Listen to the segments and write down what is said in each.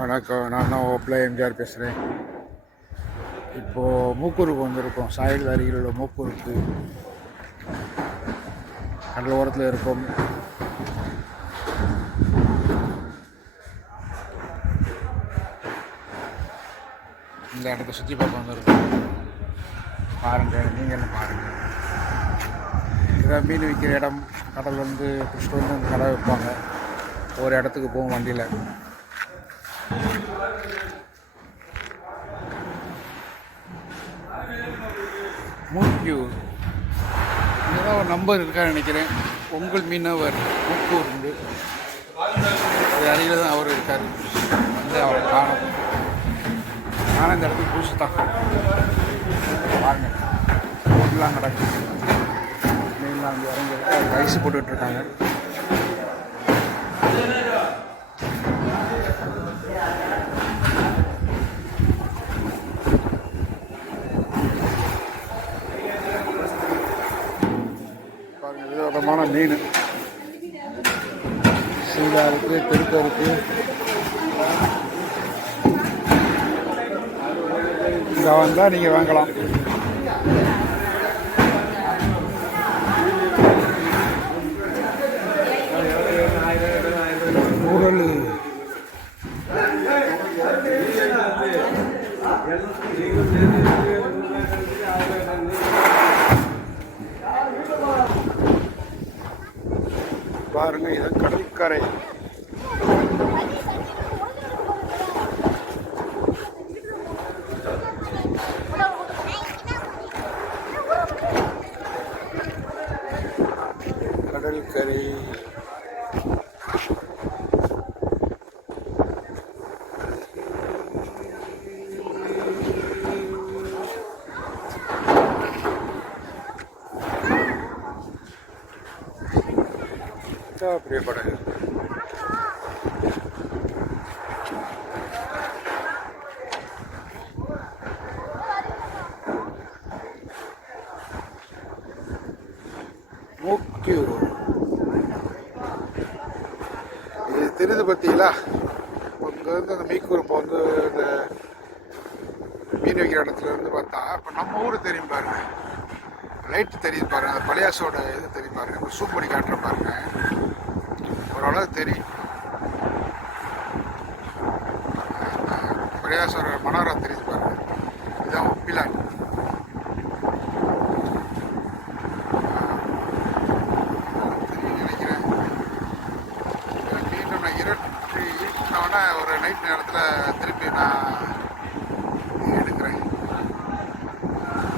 வணக்கம். நான் தான் ஓப்பில் எம்ஜிஆர் பேசுகிறேன். இப்போது மூக்கூருக்கு வந்திருக்கோம். சாயல் அருகில் உள்ள மூக்கூருக்கு கடல் ஓரத்தில் இருக்கோம். இந்த இடத்த சுற்றி பார்க்க வந்திருக்கோம். பாருங்கள், நீங்களும் பாருங்கள். இதான் மீன் விற்கிற இடம். கடல் வந்து கிறிஸ்துவ வந்து கடை வைப்பாங்க. ஒரு இடத்துக்கு போகும் வண்டியில். மூக்கியூர் இங்கேதான் ஒரு நம்பர் இருக்கான்னு நினைக்கிறேன். உங்கள் மீனவர் மூக்கூர் உண்டு. அது அருகில் தான் அவர் இருக்கார். வந்து அவரை காணும். நானும் இந்த இடத்துக்கு புதுசு தான். பாருங்கள், மீன்லாம் நடக்குது. மீன்லாம் வந்து இறங்கிருக்கு. அது ஐஸ் போட்டுக்கிட்டு இருக்காங்க. விதவிதமான மீன் சீலா இருக்குது, பெருக்க இருக்குது. இங்கே வந்தால் நீங்கள் வாங்கலாம். ஊரல் பாருங்க, இது கடற்கரை. கடற்கரை அப்படியே படகு. மூக்கியூர் இது தெரியுது பார்த்தீங்களா? இங்கேருந்து அந்த மீக்கூர் இப்போ வந்து இந்த மீன் வைக்கிற இடத்துல இருந்து பார்த்தா இப்போ நம்ம ஊர் தெரியும் பாருங்க. லைட் தெரியுது பாருங்க. அந்த பழையாசோட இது தெரியும் பாருங்க. இப்போ சூப் பண்ணி காட்டுற பாருங்க. ஓரளவு தெரியும். பழையாசோட மனோரா தெரியுது பாருங்க. இதுதான் உப்பிலான். நினைக்கிறேன் மீண்டும் நான் இருட்டினோடனே ஒரு நைட் நேரத்தில் திருப்பி நான் எடுக்கிறேன்.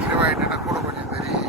இரவாயிட்டுன்னா கூட கொஞ்சம் தெரியும்.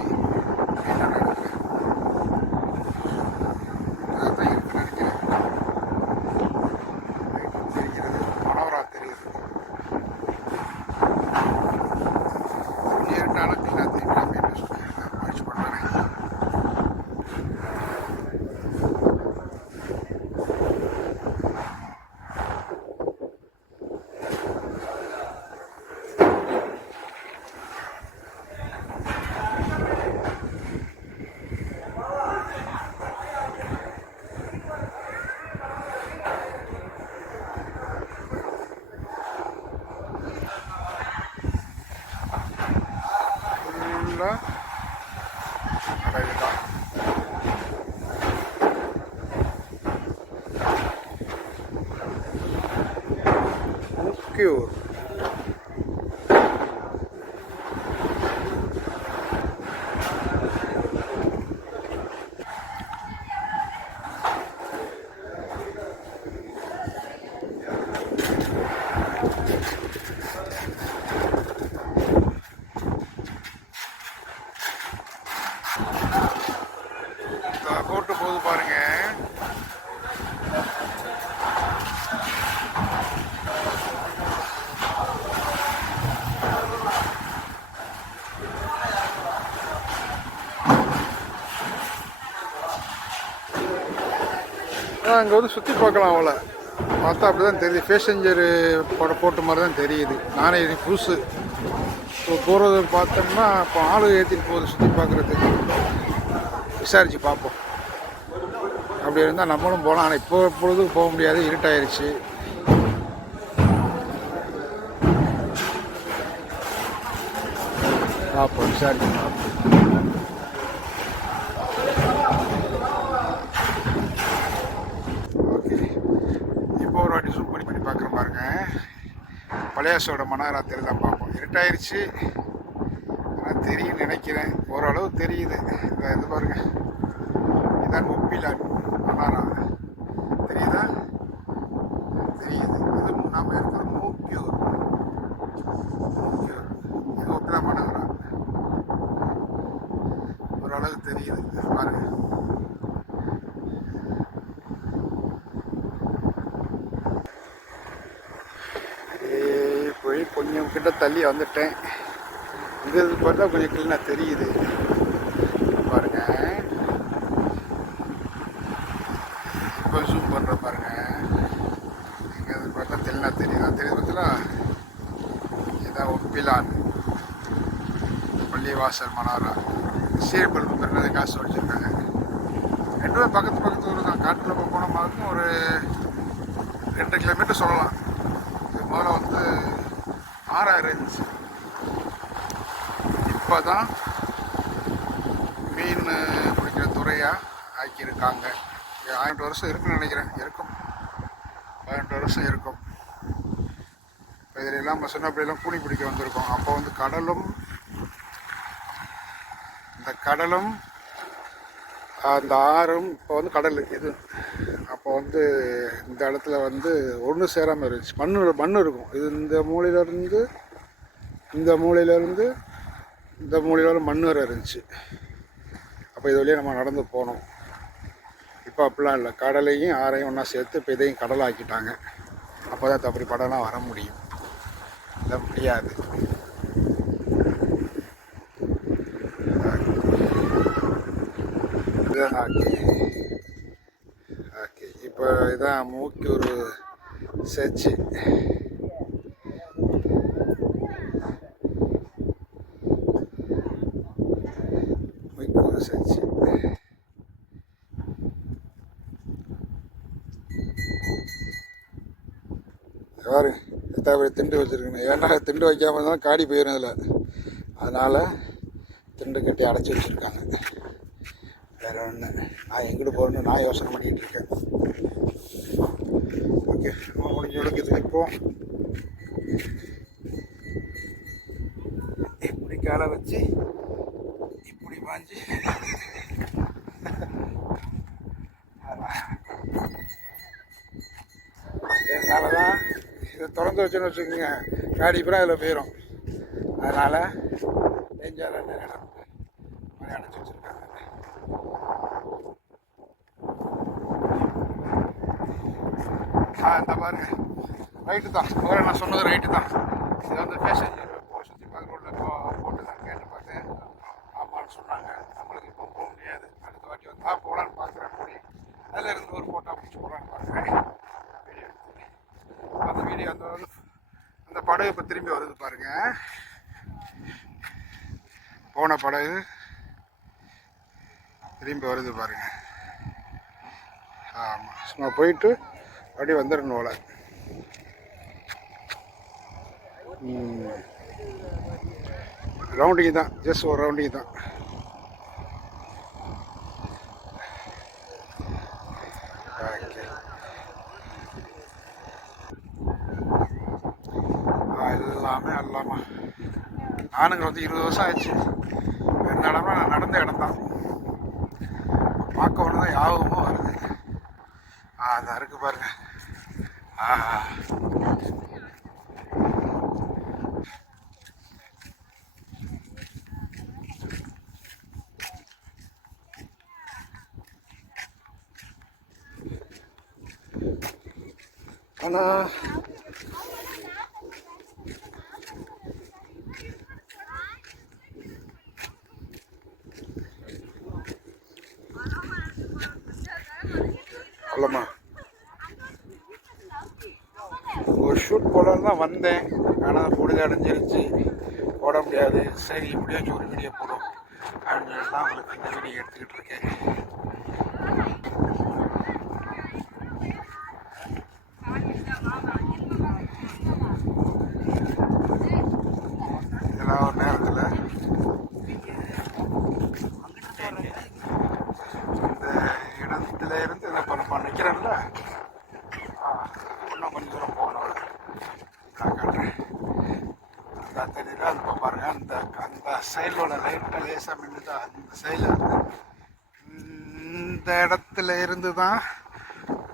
மூக்கியூர் போட்டு போது பாருங்க. அங்கே வந்து சுற்றி பார்க்கலாம். அவளை பார்த்தா அப்படி தான் தெரியுது. பேசஞ்சரு போட்ட மாதிரி தான் தெரியுது. நானே இது புதுசு. இப்போ போகிறது பார்த்தோம்னா இப்போ ஆளு ஏற்றிட்டு போகுது சுற்றி பார்க்குறதுக்கு. விசாரித்து பார்ப்போம். அப்படி இருந்தால் நம்மளும் போகலாம். ஆனால் இப்போ பொழுதுக்கு போக முடியாது, இருட்டாயிருச்சு. பார்ப்போம், விசாரிச்சு பார்ப்போம். ஓகே, இப்போ ஒரு வாட்டி ஜூம் பண்ணி பார்க்குற பாருங்க. பழையாசோட மனோராத்திரி தான் பார்ப்போம். இருட்டாயிருச்சு, ஆனால் தெரியும் நினைக்கிறேன், ஓரளவு தெரியுது. இந்த இது பாருங்க, இதான் முப்பிலான் மனாரா தெரியுதா? தெரியுது. இது நாம இருக்கிற மூக்கியூர். இது ஒப்பிலா மனோரா ஓரளவு தெரியுது பாருங்க. போய் கொஞ்சம் கிட்ட தள்ளி வந்துட்டேன். இது பார்த்தா கொஞ்சம் கிளீனாக தெரியுது பாருங்க. இப்போ ஜூம் பண்ணுற பாருங்க. இங்கே பார்த்தா தெளிவாக தெரியுது பார்த்தா. இதான் ஒப்பிலான் பள்ளிவாசல் மனாரா. சீர்படுத்து பிறகு காசு வச்சுருக்காங்க. ரெண்டுமே பக்கத்து ஊர் தான். காட்டில் போன மாதிரி ஒரு 2 கிலோமீட்டர் சொல்லலாம். இது முதல்ல வந்து 6000 இருந்துச்சு. இப்போ தான் மீன் பிடிக்கிற துறையாக ஆக்கியிருக்காங்க. 18 வருஷம் இருக்குன்னு நினைக்கிறேன். இருக்கும், 18 வருஷம் இருக்கும். இப்போ இதிலெல்லாம் நம்ம சின்ன பிள்ளைலாம் கூனி பிடிக்க வந்திருக்கோம். அப்போ வந்து கடலும் அந்த ஆறும் இப்போ வந்து கடல் இது. அப்போ வந்து இந்த இடத்துல வந்து ஒன்று சேராமல் இருந்துச்சு. மண் இருக்கும். இது இந்த மூலையிலேருந்து இந்த மூலையில் மண் வர இருந்துச்சு. அப்போ இது வழியாக நம்ம நடந்து போனோம். இப்போ அப்படிலாம் இல்லை. கடலையும் ஆறையும் ஒன்றா சேர்த்து இப்போ இதையும் கடலாக்கிட்டாங்க. அப்போ தான் தப்பி படம்லாம் வர முடியும். இல்லை முடியாது. ஓகே, இப்போ இதான் மூக்கியூர் சர்ச்சு. மூக்கியூர் சர்ச்சு யாரு எத்தனை திண்டு வச்சுருக்கணும். ஏன்னா திண்டு வைக்காமல் இருந்தாலும் காடி போயிடும் அதில். அதனால் திண்டு கட்டி அடைச்சி வச்சுருக்காங்க. வேறு ஒன்று நான் எங்கிட்டு போகணுன்னு நான் யோசனை பண்ணிகிட்டு இருக்கேன். ஓகே, நம்ம முடிஞ்ச ஒழுக்கத்துக்கு இப்போது இப்படி காலை வச்சு இப்படி பாஞ்சு அதனால தான் இதை திறந்து வச்சோன்னு வச்சுக்கோங்க, காடி பூரா அதில் போயிடும். அதனால் டேஞ்சரான இடம் மாதிரி அடைச்சி வச்சுருக்காங்க. இந்த பாருங்க, ரைட்டு தான். முதல்ல நான் சொன்னது ரைட்டு தான். இது வந்து பேசஞ்சர் சுற்றி பார்க்குற உள்ள போட்டு தான் கேட்டு பார்த்தேன். ஆமான்னு சொன்னாங்க. நம்மளுக்கு இப்போ போக முடியாது. அடுத்த வாட்டி வந்தால் போகலான்னு பார்க்குறேன். முடியும் அதில் இருந்து ஒரு ஃபோட்டோ பிடிச்சி போகலான்னு பார்க்குறேன். அந்த வீடியோ அந்த படகு இப்போ திரும்பி வருது பாருங்க. போன படகு திரும்பி வருது பாருங்க. ஆமாம், சும்மா போயிட்டு அப்படியே வந்துடணும் போல. ரவுண்டிங் தான், ஜஸ்ட் ஒரு ரவுண்டிங் தான். எல்லாமே அல்லாமா. நானுங்க வந்து 20 வருஷம் ஆயிடுச்சு. எந்த இடமே நான் நடந்த இடம் தான். பார்க்க ஒன்று தான் யாபகமும் வருது. அதான் இருக்கு பாருங்க. ஆனால் சொல்லம்மா ஒரு ஷூட் போடலான்னு தான் வந்தேன். ஆனால் பொழுது அடைஞ்சிருச்சு, போட முடியாது. சரி, இப்படியாச்சும் ஒரு வீடியோ போடும் அப்படின்னு தான் உங்களுக்கு இந்த வீடியோ எடுத்துக்கிட்டு இருக்கேன். இதெல்லாம் ஒரு நேரத்தில் சைடில் உள்ள லைட்டாக லேசாக மின்னுது, அந்த சைடில் இருந்து இந்த இடத்துல இருந்து தான்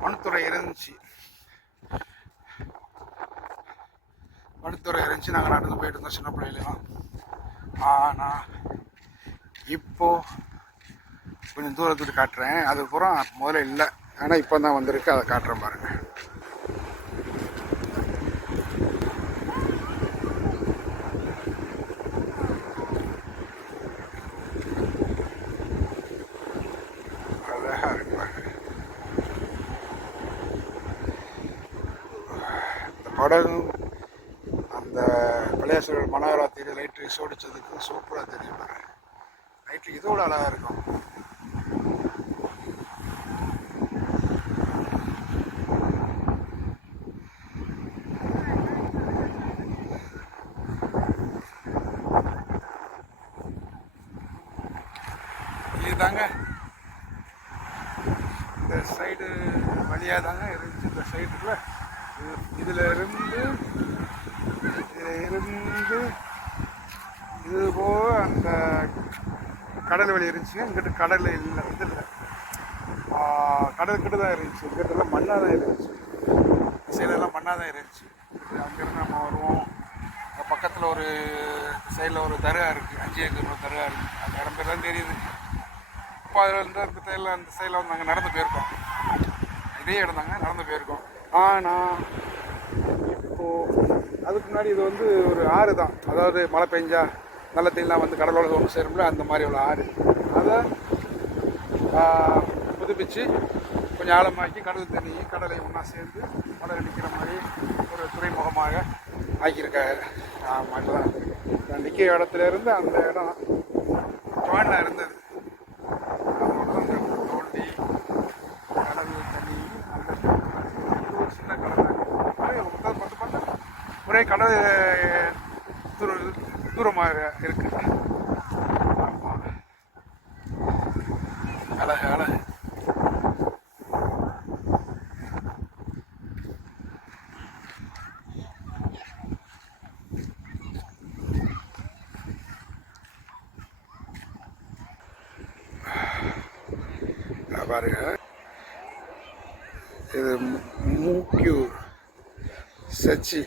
வனத்துறை இருந்துச்சு. வனத்துறை இருந்துச்சு, நாங்கள் நடந்து போயிட்டு இருந்தோம் சின்ன பிள்ளைலாம். ஆனால் இப்போது கொஞ்சம் தூரத்துக்கு காட்டுறேன், அதுக்கப்புறம் முதல்ல இல்லை, ஆனால் இப்போ தான் வந்திருக்கு, அதை காட்டுறேன் பாருங்கள். அழகாக இருக்கு பாருங்க. இந்த படம் அந்த பழையாசூர் மனோகராத்திரி லைட்டு சோடிச்சதுக்கு சூப்பராக தெரியும் பாருங்க. நைட்டு இதோட அழகாக இருக்கும். இதுதாங்க இந்த சைடு வழியாக தாங்க இருந்துச்சு. இந்த சைடுக்குள்ள இதில் இருந்து இது போக அந்த கடல் வழி இருந்துச்சுங்க. இங்கிட்டு கடல் இல்லை, இது இல்லை, கடல்கிட்ட தான் இருந்துச்சு. இங்கிட்டலாம் மண்ணாக தான் இருந்துச்சு, சைடெல்லாம் மண்ணாக தான் இருந்துச்சு. அங்கேருந்து நம்ம வருவோம். பக்கத்தில் ஒரு சைடில் ஒரு தர்கா இருக்குது, 5 ஏக்கர் ஒரு தர்கா இருக்குது. அந்த இடம் பேர் தான் தெரியுது. இப்போ அதில் இருந்து அந்த சைடில் வந்து நாங்கள் நடந்து போயிருக்கோம். இதே இடம் தாங்க, நடந்து போயிருக்கோம். ஆனால் இப்போது அதுக்கு முன்னாடி இது வந்து ஒரு ஆறு தான், அதாவது மழை பெஞ்சா நல்ல தண்ணிலாம் வந்து கடலோட ஒன்று சேரும்ல, அந்த மாதிரி உள்ள ஆறு. அதை புதுப்பிச்சு கொஞ்சம் ஆழமாக்கி கடல் தண்ணியும் கடலை ஒன்றா சேர்ந்து மழை நிற்கிற மாதிரி ஒரு துறைமுகமாக ஆக்கியிருக்காரு. மட்டும் தான் நான் நிற்கிற இடத்துல இருந்து அந்த இடம் ஜாயினாக இருந்தது. அதோட அந்த தோண்டி கடல் தண்ணி அந்த ஒரு சின்ன கடல் பார்த்து ஒரே கடல் தூரமாக இருக்குது. ஆமாம், அழகு அழகு. பாருங்க, இது மூக்கியூர் சச்சி.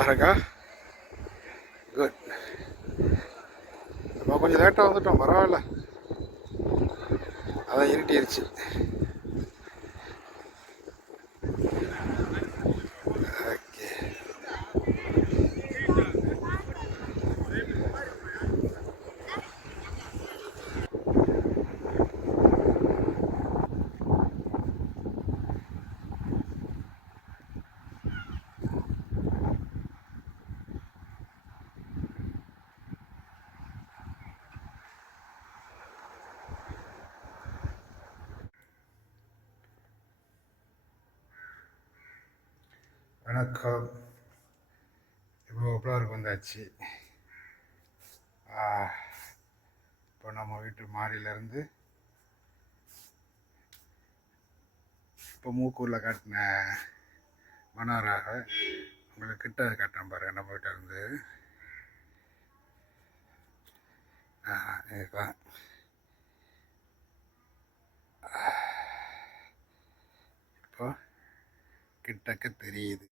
அழகா குட். இப்போ கொஞ்சம் லேட்டாக வந்துட்டோம், பரவாயில்ல, அதான் இருட்டிடுச்சு. ஓகே, வணக்கம். இப்போ உப்ளாருக்கு வந்தாச்சு. இப்போ நம்ம வீட்டு மாடியிலேருந்து இப்போ மூக்கூரில் காட்டின மனோராவை உங்களுக்கு கிட்ட காட்டுறேன் பாருங்கள். நம்ம வீட்டை இருந்து இதுதான் இப்போ கிட்டக்க தெரியுது.